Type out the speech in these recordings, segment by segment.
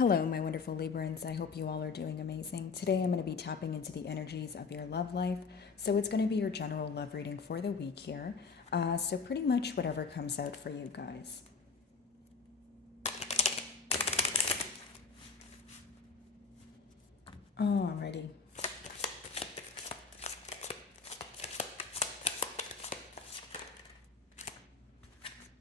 Hello, my wonderful Librans. I hope you all are doing amazing. Today I'm going to be tapping into the energies of your love life. So it's going to be your general love reading for the week here. So pretty much whatever comes out for you guys. Alrighty.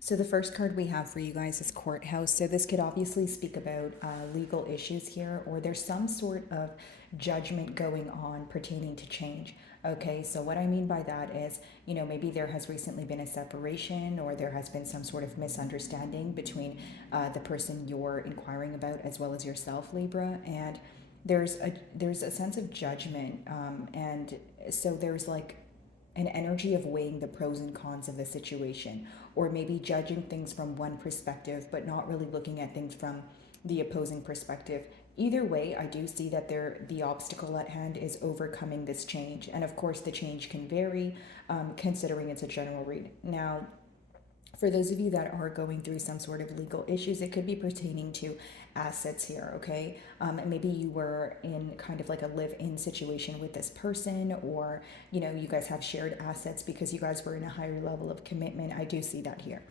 So the first card we have for you guys is Courthouse. So this could obviously speak about legal issues here, or there's some sort of judgment going on pertaining to change. Okay, so what I mean by that is, maybe there has recently been a separation, or there has been some sort of misunderstanding between the person you're inquiring about as well as yourself, Libra, and there's a sense of judgment, and so there's like an energy of weighing the pros and cons of the situation, or maybe judging things from one perspective but not really looking at things from the opposing perspective. Either way, I do see that the obstacle at hand is overcoming this change, and of course the change can vary, considering it's a general read. Now, for those of you that are going through some sort of legal issues, it could be pertaining to assets here, okay? Maybe you were in kind of like a live-in situation with this person, or, you guys have shared assets because you guys were in a higher level of commitment. I do see that here.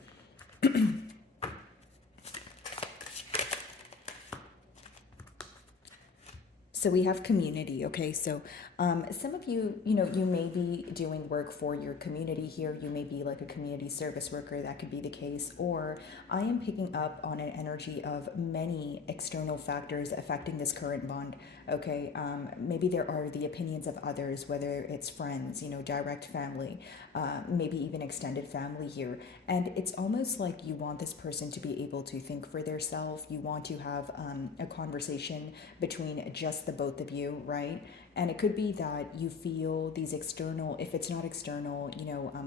So we have community, okay? So some of you, you may be doing work for your community here. You may be like a community service worker, that could be the case. Or I am picking up on an energy of many external factors affecting this current bond, okay? Maybe there are the opinions of others, whether it's friends, direct family, maybe even extended family here. And it's almost like you want this person to be able to think for themselves. You want to have a conversation between just the both of you, right? And it could be that you feel these external, if it's not external,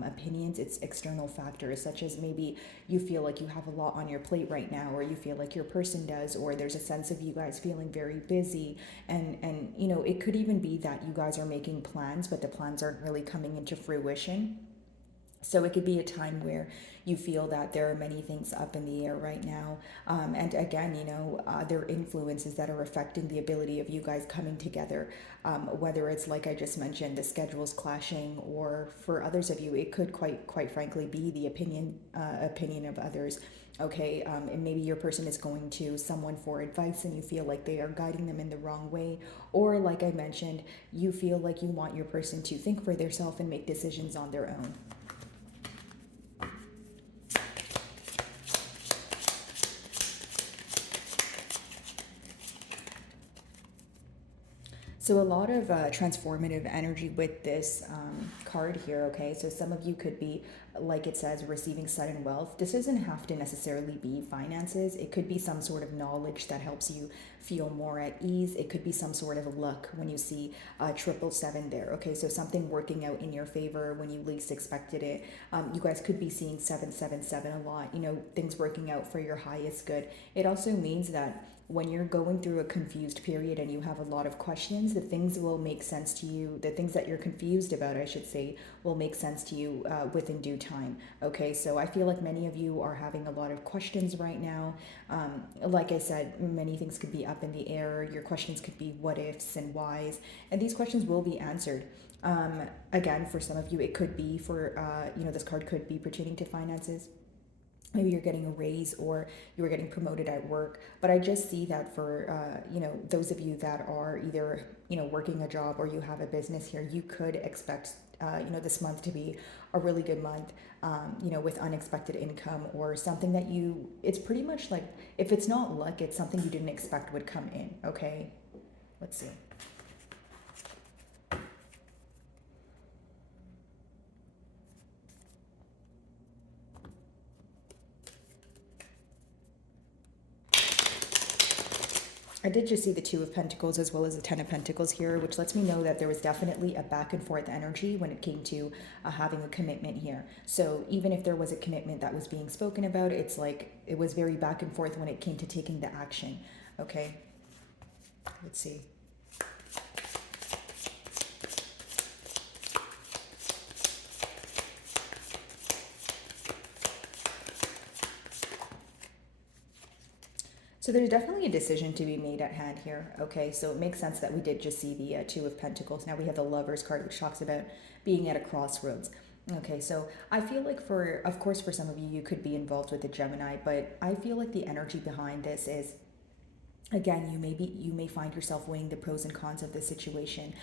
opinions, it's external factors, such as maybe you feel like you have a lot on your plate right now, or you feel like your person does, or there's a sense of you guys feeling very busy. And it could even be that you guys are making plans, but the plans aren't really coming into fruition. So it could be a time where you feel that there are many things up in the air right now. And again, there are influences that are affecting the ability of you guys coming together. Whether it's like I just mentioned, the schedules clashing, or for others of you, it could quite frankly be the opinion of others. Okay, and maybe your person is going to someone for advice and you feel like they are guiding them in the wrong way. Or like I mentioned, you feel like you want your person to think for themselves and make decisions on their own. So a lot of transformative energy with this card here, okay? So some of you could be, like it says, receiving sudden wealth. This doesn't have to necessarily be finances. It could be some sort of knowledge that helps you feel more at ease. It could be some sort of luck when you see 777 there, okay? So something working out in your favor when you least expected it. You guys could be seeing 777 a lot, things working out for your highest good. It also means that when you're going through a confused period and you have a lot of questions, the things will make sense to you. The things that you're confused about, I should say, will make sense to you within due time. Okay, so I feel like many of you are having a lot of questions right now. Like I said, many things could be up in the air. Your questions could be what ifs and whys, and these questions will be answered. Again, for some of you, it could be for, this card could be pertaining to finances. Maybe you're getting a raise, or you were getting promoted at work. But I just see that for those of you that are either working a job or you have a business here, you could expect this month to be a really good month, with unexpected income, or something that it's pretty much like, if it's not luck, it's something you didn't expect would come in. Okay, let's see. I did just see the Two of Pentacles as well as the Ten of Pentacles here, which lets me know that there was definitely a back and forth energy when it came to having a commitment here. So even if there was a commitment that was being spoken about, it's like it was very back and forth when it came to taking the action. Okay, let's see. So there's definitely a decision to be made at hand here. Okay, so it makes sense that we did just see the Two of Pentacles. Now we have the Lovers card, which talks about being at a crossroads. Okay, so I feel like of course, for some of you, you could be involved with a Gemini, but I feel like the energy behind this is, again, you may find yourself weighing the pros and cons of the situation,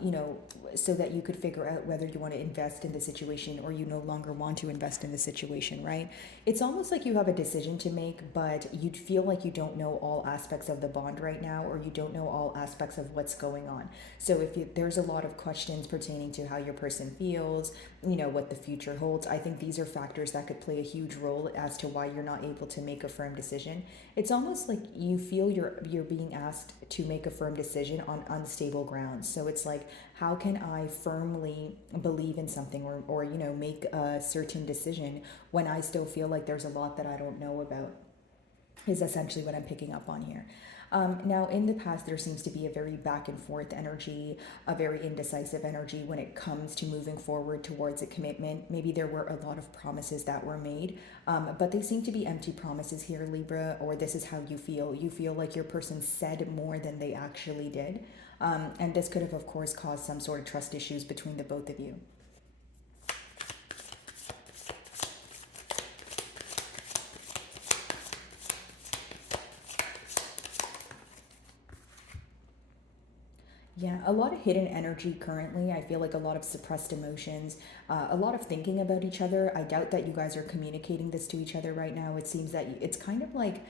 you know, so that you could figure out whether you want to invest in the situation or you no longer want to invest in the situation, right? It's almost like you have a decision to make, but you'd feel like you don't know all aspects of the bond right now, or you don't know all aspects of what's going on. So there's a lot of questions pertaining to how your person feels, you know, what the future holds. I think these are factors that could play a huge role as to why you're not able to make a firm decision. It's almost like you feel you're being asked to make a firm decision on unstable grounds. So it's like, how can I firmly believe in something, or you know, make a certain decision when I still feel like there's a lot that I don't know about, is essentially what I'm picking up on here. Now, in the past, there seems to be a very back and forth energy, a very indecisive energy when it comes to moving forward towards a commitment. Maybe there were a lot of promises that were made, but they seem to be empty promises here, Libra, or this is how you feel. You feel like your person said more than they actually did. And this could have, of course, caused some sort of trust issues between the both of you. Yeah, a lot of hidden energy currently. I feel like a lot of suppressed emotions, a lot of thinking about each other. I doubt that you guys are communicating this to each other right now. It seems that it's kind of like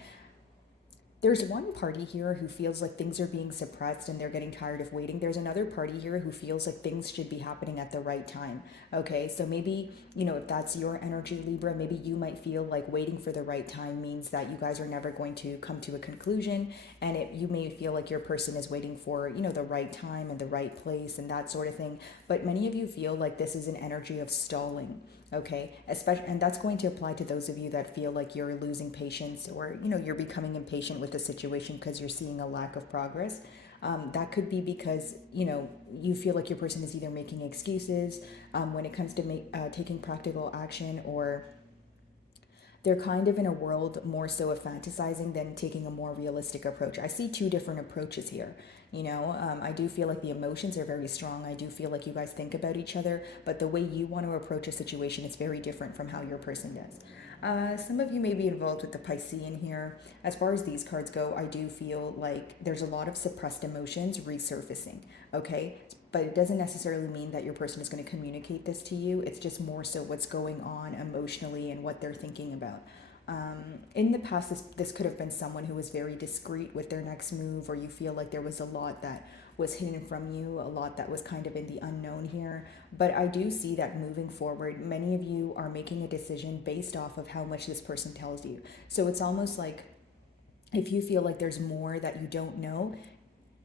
there's one party here who feels like things are being suppressed and they're getting tired of waiting. There's another party here who feels like things should be happening at the right time. Okay, so maybe, you know, if that's your energy, Libra, maybe you might feel like waiting for the right time means that you guys are never going to come to a conclusion. And you may feel like your person is waiting for, you know, the right time and the right place and that sort of thing. But many of you feel like this is an energy of stalling. Okay, especially, and that's going to apply to those of you that feel like you're losing patience, or you know, you're becoming impatient with the situation because you're seeing a lack of progress. That could be because, you know, you feel like your person is either making excuses when it comes to taking practical action, or they're kind of in a world more so of fantasizing than taking a more realistic approach. I see two different approaches here. You know, I do feel like the emotions are very strong. I do feel like you guys think about each other, but the way you want to approach a situation is very different from how your person does. Some of you may be involved with the Piscean here. As far as these cards go, I do feel like there's a lot of suppressed emotions resurfacing, okay? But it doesn't necessarily mean that your person is going to communicate this to you. It's just more so what's going on emotionally and what they're thinking about. In the past, this could have been someone who was very discreet with their next move, or you feel like there was a lot that was hidden from you, a lot that was kind of in the unknown here. But I do see that moving forward, many of you are making a decision based off of how much this person tells you. So it's almost like if you feel like there's more that you don't know,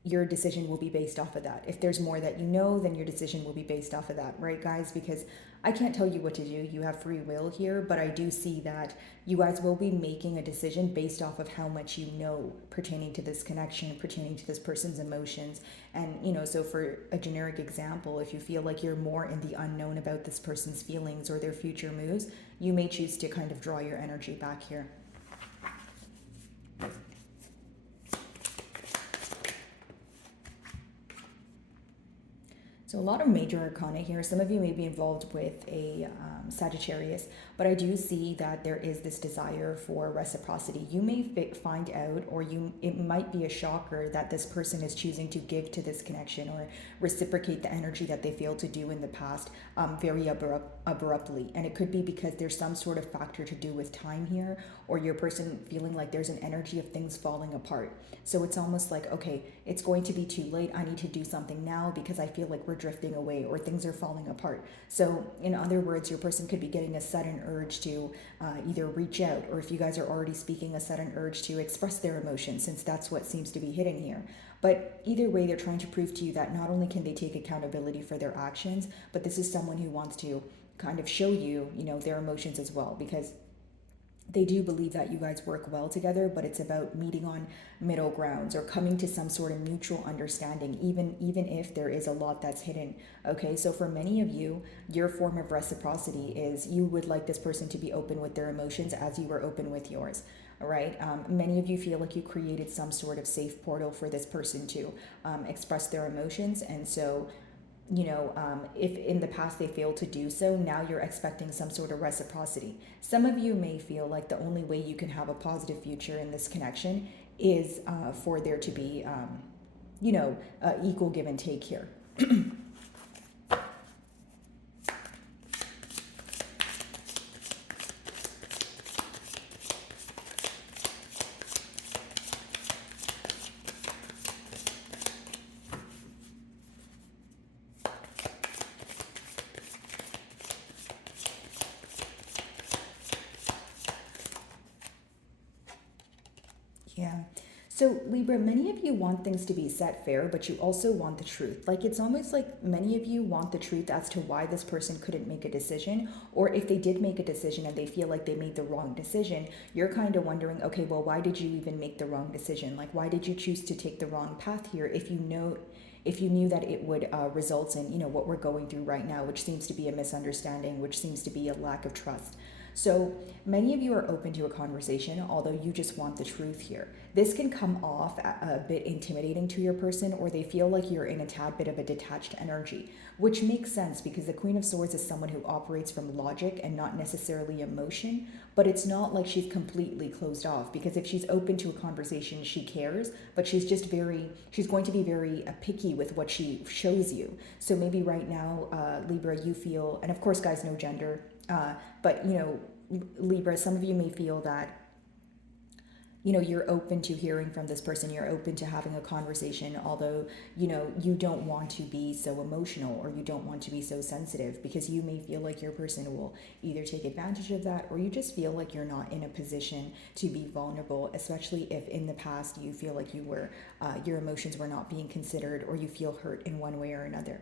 your decision will be based off of that. If there's more that you know, then your decision will be based off of that, right, guys? Because I can't tell you what to do. You have free will here, but I do see that you guys will be making a decision based off of how much you know pertaining to this connection, pertaining to this person's emotions. And, you know, so for a generic example, if you feel like you're more in the unknown about this person's feelings or their future moves, you may choose to kind of draw your energy back here. So a lot of major arcana here. Some of you may be involved with a Sagittarius, but I do see that there is this desire for reciprocity. You may find out, or it might be a shocker that this person is choosing to give to this connection or reciprocate the energy that they failed to do in the past very abruptly. And it could be because there's some sort of factor to do with time here, or your person feeling like there's an energy of things falling apart. So it's almost like, okay, it's going to be too late. I need to do something now because I feel like we're drifting away or things are falling apart. So in other words, your person could be getting a sudden urge to either reach out, or if you guys are already speaking, a sudden urge to express their emotions, since that's what seems to be hidden here. But either way, they're trying to prove to you that not only can they take accountability for their actions, but this is someone who wants to kind of show you, you know, their emotions as well, because they do believe that you guys work well together, but it's about meeting on middle grounds or coming to some sort of mutual understanding, even if there is a lot that's hidden. Okay, so for many of you, your form of reciprocity is you would like this person to be open with their emotions as you were open with yours. right? Many of you feel like you created some sort of safe portal for this person to express their emotions. And so, if in the past they failed to do so, now you're expecting some sort of reciprocity. Some of you may feel like the only way you can have a positive future in this connection is for there to be, equal give and take here. Yeah. So, Libra, many of you want things to be set fair, but you also want the truth. Like, it's almost like many of you want the truth as to why this person couldn't make a decision, or if they did make a decision and they feel like they made the wrong decision, you're kind of wondering, okay, well, why did you even make the wrong decision? Like, why did you choose to take the wrong path here if you knew that it would result in, what we're going through right now, which seems to be a misunderstanding, which seems to be a lack of trust. So many of you are open to a conversation, although you just want the truth here. This can come off a bit intimidating to your person, or they feel like you're in a tad bit of a detached energy, which makes sense because the Queen of Swords is someone who operates from logic and not necessarily emotion, but it's not like she's completely closed off, because if she's open to a conversation, she cares, but she's going to be very picky with what she shows you. So maybe right now, Libra, you feel, and of course, guys, no gender, but Libra, some of you may feel that you're open to hearing from this person, you're open to having a conversation, although you don't want to be so emotional, or you don't want to be so sensitive, because you may feel like your person will either take advantage of that, or you just feel like you're not in a position to be vulnerable, especially if in the past you feel like your emotions were not being considered, or you feel hurt in one way or another.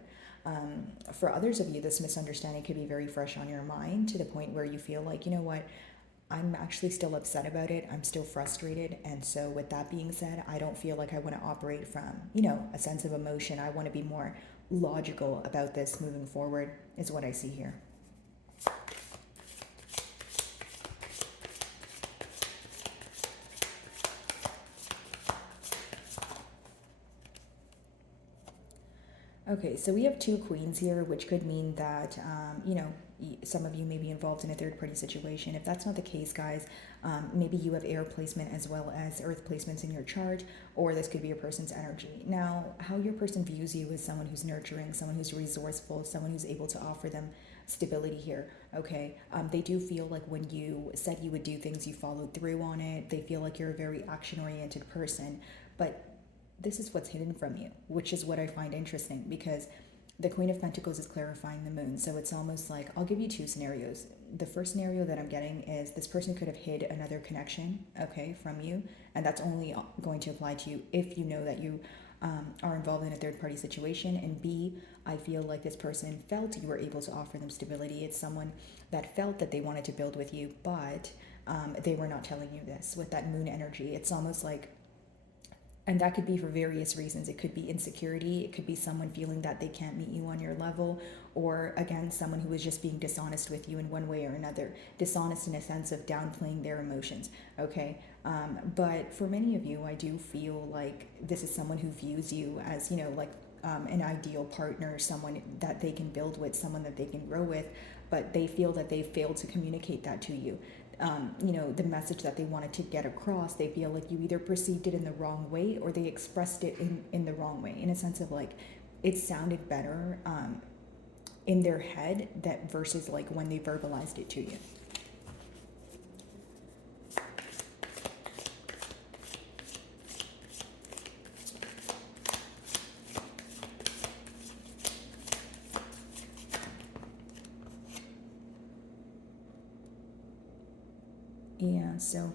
For others of you, this misunderstanding could be very fresh on your mind, to the point where you feel like, I'm actually still upset about it. I'm still frustrated. And so with that being said, I don't feel like I want to operate from, a sense of emotion. I want to be more logical about this moving forward, is what I see here. Okay, so we have two queens here, which could mean that, some of you may be involved in a third party situation. If that's not the case, guys, maybe you have air placement as well as earth placements in your chart, or this could be a person's energy. Now, how your person views you is someone who's nurturing, someone who's resourceful, someone who's able to offer them stability here. Okay, they do feel like when you said you would do things, you followed through on it. They feel like you're a very action oriented person, but this is what's hidden from you, which is what I find interesting, because the Queen of Pentacles is clarifying the moon. So it's almost like, I'll give you two scenarios. The first scenario that I'm getting is this person could have hid another connection, okay, from you. And that's only going to apply to you if you know that you are involved in a third party situation. And B, I feel like this person felt you were able to offer them stability. It's someone that felt that they wanted to build with you, but they were not telling you this. With that moon energy, it's almost like, and that could be for various reasons. It could be insecurity. It could be someone feeling that they can't meet you on your level. Or again, someone who is just being dishonest with you in one way or another. Dishonest in a sense of downplaying their emotions. Okay. But for many of you, I do feel like this is someone who views you as, an ideal partner, someone that they can build with, someone that they can grow with, but they feel that they failed to communicate that to you. The message that they wanted to get across, they feel like you either perceived it in the wrong way, or they expressed it in the wrong way, in a sense of like it sounded better in their head that versus like when they verbalized it to you. Yeah, so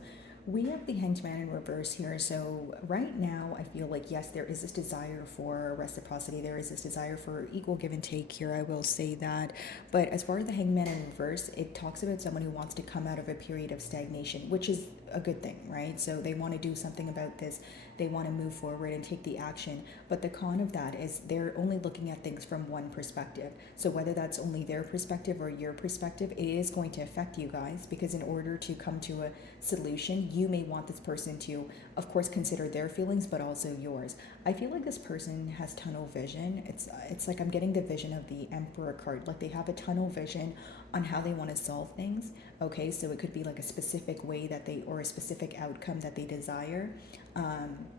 we have the Hanged Man in reverse here. So right now, I feel like, yes, there is this desire for reciprocity. There is this desire for equal give and take here. I will say that. But as far as the Hanged Man in reverse, it talks about someone who wants to come out of a period of stagnation, which is a good thing, right? So they want to do something about this. They want to move forward and take the action. But the con of that is they're only looking at things from one perspective. So whether that's only their perspective or your perspective, it is going to affect you guys, because in order to come to a solution, you may want this person to, of course, consider their feelings, but also yours. I feel like this person has tunnel vision. It's like I'm getting the vision of the Emperor card. Like they have a tunnel vision on how they want to solve things. Okay, so it could be like a specific way that they, or a specific outcome that they desire.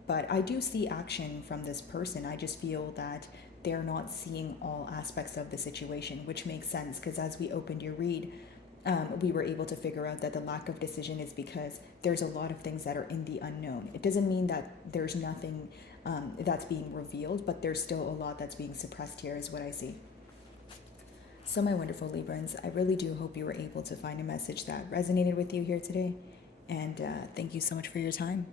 But I do see action from this person. I just feel that they're not seeing all aspects of the situation, which makes sense because as we opened your read, we were able to figure out that the lack of decision is because there's a lot of things that are in the unknown. It doesn't mean that there's nothing that's being revealed, but there's still a lot that's being suppressed here, is what I see. So, my wonderful Librans, I really do hope you were able to find a message that resonated with you here today. And thank you so much for your time.